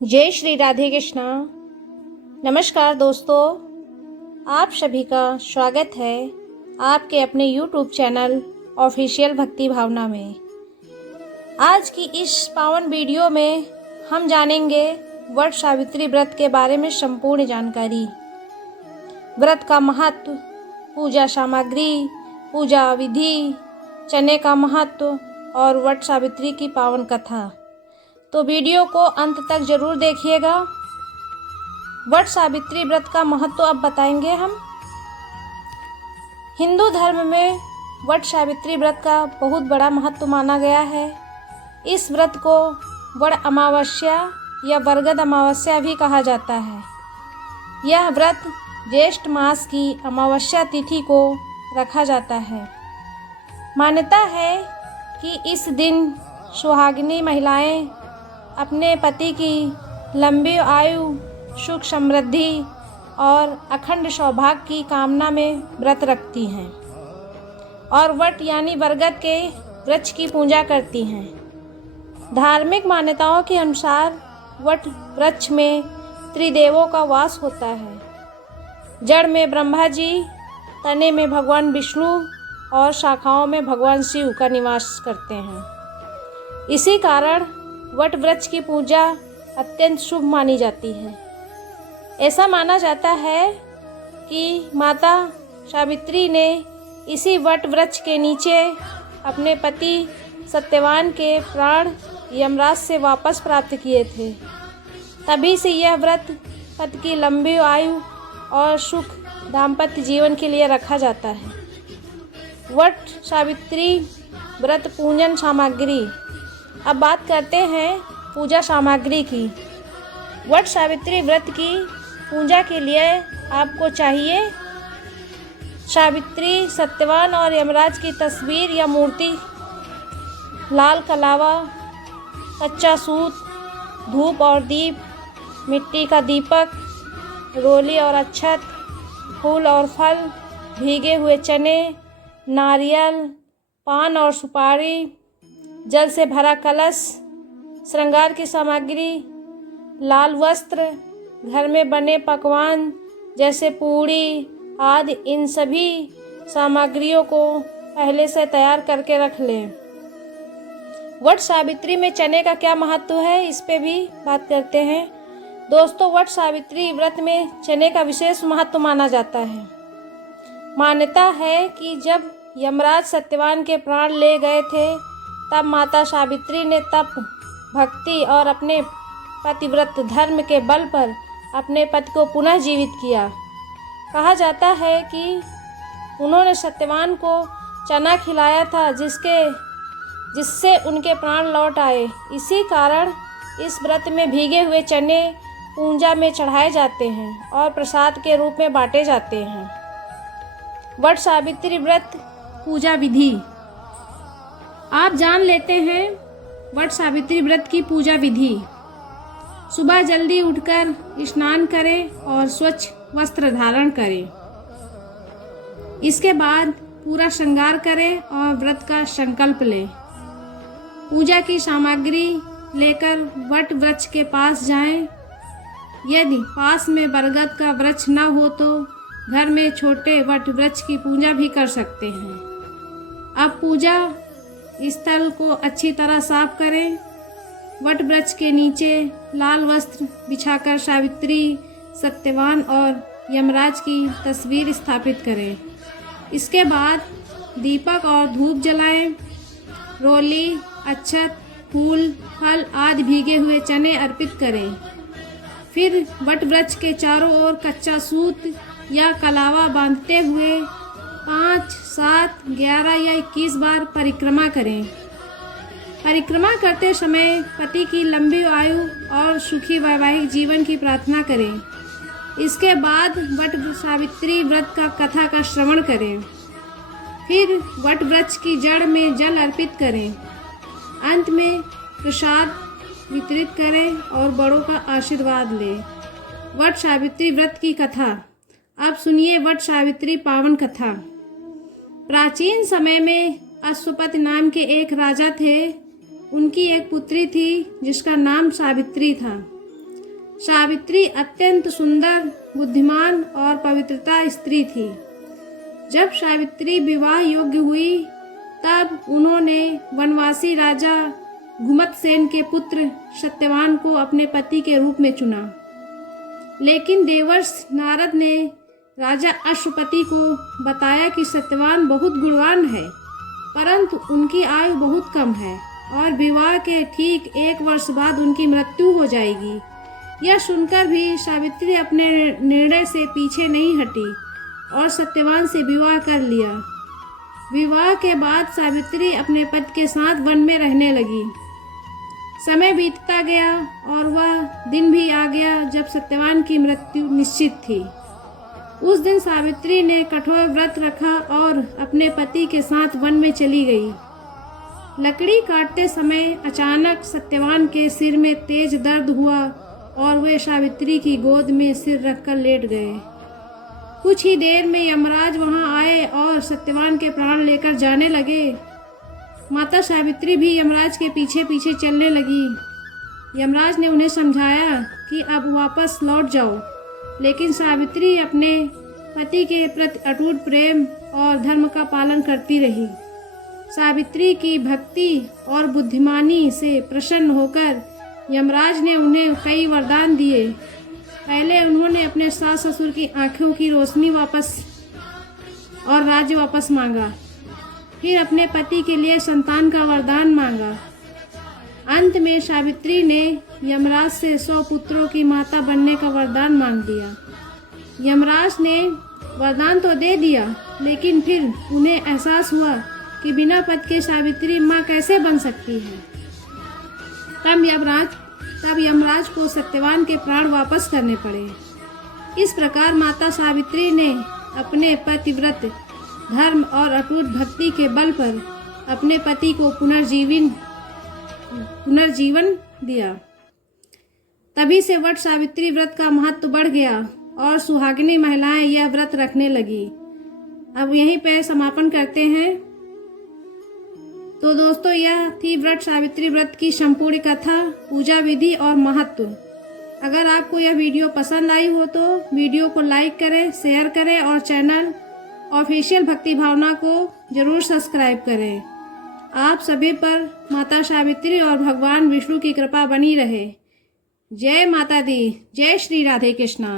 जय श्री राधे कृष्णा। नमस्कार दोस्तों, आप सभी का स्वागत है आपके अपने YouTube चैनल ऑफिशियल भक्ति भावना में। आज की इस पावन वीडियो में हम जानेंगे वट सावित्री व्रत के बारे में संपूर्ण जानकारी, व्रत का महत्व, पूजा सामग्री, पूजा विधि, चने का महत्व और वट सावित्री की पावन कथा। तो वीडियो को अंत तक जरूर देखिएगा। वट सावित्री व्रत का महत्व अब बताएंगे हम। हिंदू धर्म में वट सावित्री व्रत का बहुत बड़ा महत्व माना गया है। इस व्रत को वड़ अमावस्या या बरगद अमावस्या भी कहा जाता है। यह व्रत ज्येष्ठ मास की अमावस्या तिथि को रखा जाता है। मान्यता है कि इस दिन सुहागिनी महिलाएं अपने पति की लंबी आयु, सुख समृद्धि और अखंड सौभाग्य की कामना में व्रत रखती हैं और वट यानी बरगद के वृक्ष की पूजा करती हैं। धार्मिक मान्यताओं के अनुसार वट वृक्ष में त्रिदेवों का वास होता है। जड़ में ब्रह्मा जी, तने में भगवान विष्णु और शाखाओं में भगवान शिव का निवास करते हैं। इसी कारण वट वृक्ष की पूजा अत्यंत शुभ मानी जाती है। ऐसा माना जाता है कि माता सावित्री ने इसी वट वृक्ष के नीचे अपने पति सत्यवान के प्राण यमराज से वापस प्राप्त किए थे। तभी से यह व्रत पति की लंबी आयु और सुख दाम्पत्य जीवन के लिए रखा जाता है। वट सावित्री व्रत पूजन सामग्री। अब बात करते हैं पूजा सामग्री की। वट सावित्री व्रत की पूजा के लिए आपको चाहिए सावित्री, सत्यवान और यमराज की तस्वीर या मूर्ति, लाल कलावा, कच्चा सूत, धूप और दीप, मिट्टी का दीपक, रोली और अक्षत, फूल और फल, भीगे हुए चने, नारियल, पान और सुपारी, जल से भरा कलश, श्रृंगार की सामग्री, लाल वस्त्र, घर में बने पकवान जैसे पूड़ी आदि। इन सभी सामग्रियों को पहले से तैयार करके रख लें। वट सावित्री में चने का क्या महत्व है, इस पे भी बात करते हैं। दोस्तों, वट सावित्री व्रत में चने का विशेष महत्व माना जाता है। मान्यता है कि जब यमराज सत्यवान के प्राण ले गए थे, तब माता सावित्री ने तप, भक्ति और अपने पतिव्रत धर्म के बल पर अपने पति को पुनः जीवित किया। कहा जाता है कि उन्होंने सत्यवान को चना खिलाया था जिससे उनके प्राण लौट आए। इसी कारण इस व्रत में भीगे हुए चने पूजा में चढ़ाए जाते हैं और प्रसाद के रूप में बांटे जाते हैं। वट सावित्री व्रत पूजा विधि। आप जान लेते हैं वट सावित्री व्रत की पूजा विधि। सुबह जल्दी उठकर स्नान करें और स्वच्छ वस्त्र धारण करें। इसके बाद पूरा श्रृंगार करें और व्रत का संकल्प लें। पूजा की सामग्री लेकर वट वृक्ष के पास जाएं। यदि पास में बरगद का वृक्ष न हो तो घर में छोटे वट वृक्ष की पूजा भी कर सकते हैं। अब पूजा स्थल को अच्छी तरह साफ करें। वट वृक्ष के नीचे लाल वस्त्र बिछाकर सावित्री, सत्यवान और यमराज की तस्वीर स्थापित करें। इसके बाद दीपक और धूप जलाएं। रोली, अक्षत, फूल, फल आदि भीगे हुए चने अर्पित करें। फिर वट वृक्ष के चारों ओर कच्चा सूत या कलावा बांधते हुए 5, 7, 11 या 21 बार परिक्रमा करें। परिक्रमा करते समय पति की लंबी आयु और सुखी वैवाहिक जीवन की प्रार्थना करें। इसके बाद वट सावित्री व्रत का कथा का श्रवण करें। फिर वट वृक्ष की जड़ में जल अर्पित करें। अंत में प्रसाद वितरित करें और बड़ों का आशीर्वाद लें। वट सावित्री व्रत की कथा। आप सुनिए वट सावित्री पावन कथा। प्राचीन समय में अश्वपत नाम के एक राजा थे। उनकी एक पुत्री थी जिसका नाम सावित्री था। सावित्री अत्यंत सुंदर, बुद्धिमान और पवित्रता स्त्री थी। जब सावित्री विवाह योग्य हुई तब उन्होंने वनवासी राजा गुमतसेन के पुत्र सत्यवान को अपने पति के रूप में चुना। लेकिन देवर्ष नारद ने राजा अश्वपति को बताया कि सत्यवान बहुत गुणवान है, परंतु उनकी आयु बहुत कम है और विवाह के ठीक 1 वर्ष बाद उनकी मृत्यु हो जाएगी। यह सुनकर भी सावित्री अपने निर्णय से पीछे नहीं हटी और सत्यवान से विवाह कर लिया। विवाह के बाद सावित्री अपने पति के साथ वन में रहने लगी। समय बीतता गया और वह दिन भी आ गया जब सत्यवान की मृत्यु निश्चित थी। उस दिन सावित्री ने कठोर व्रत रखा और अपने पति के साथ वन में चली गई। लकड़ी काटते समय अचानक सत्यवान के सिर में तेज दर्द हुआ और वे सावित्री की गोद में सिर रखकर लेट गए। कुछ ही देर में यमराज वहां आए और सत्यवान के प्राण लेकर जाने लगे। माता सावित्री भी यमराज के पीछे पीछे चलने लगी। यमराज ने उन्हें समझाया कि अब वापस लौट जाओ, लेकिन सावित्री अपने पति के प्रति अटूट प्रेम और धर्म का पालन करती रही। सावित्री की भक्ति और बुद्धिमानी से प्रसन्न होकर यमराज ने उन्हें कई वरदान दिए। पहले उन्होंने अपने सास ससुर की आंखों की रोशनी वापस और राज्य वापस मांगा। फिर अपने पति के लिए संतान का वरदान मांगा। अंत में सावित्री ने यमराज से 100 पुत्रों की माता बनने का वरदान मांग दिया। यमराज ने वरदान तो दे दिया, लेकिन फिर उन्हें एहसास हुआ कि बिना पति के सावित्री माँ कैसे बन सकती है। तब यमराज को सत्यवान के प्राण वापस करने पड़े। इस प्रकार माता सावित्री ने अपने पतिव्रत धर्म और अटूट भक्ति के बल पर अपने पति को पुनर्जीवन दिया। तभी से वट सावित्री व्रत का महत्व बढ़ गया और सुहागिनी महिलाएं यह व्रत रखने लगी। अब यहीं पे समापन करते हैं। तो दोस्तों, यह थी वट सावित्री व्रत की संपूर्ण कथा, पूजा विधि और महत्व। अगर आपको यह वीडियो पसंद आई हो तो वीडियो को लाइक करें, शेयर करें और चैनल ऑफिशियल भक्ति भावना को जरूर सब्सक्राइब करें। आप सभी पर माता सावित्री और भगवान विष्णु की कृपा बनी रहे। जय माता दी, जय श्री राधे कृष्णा।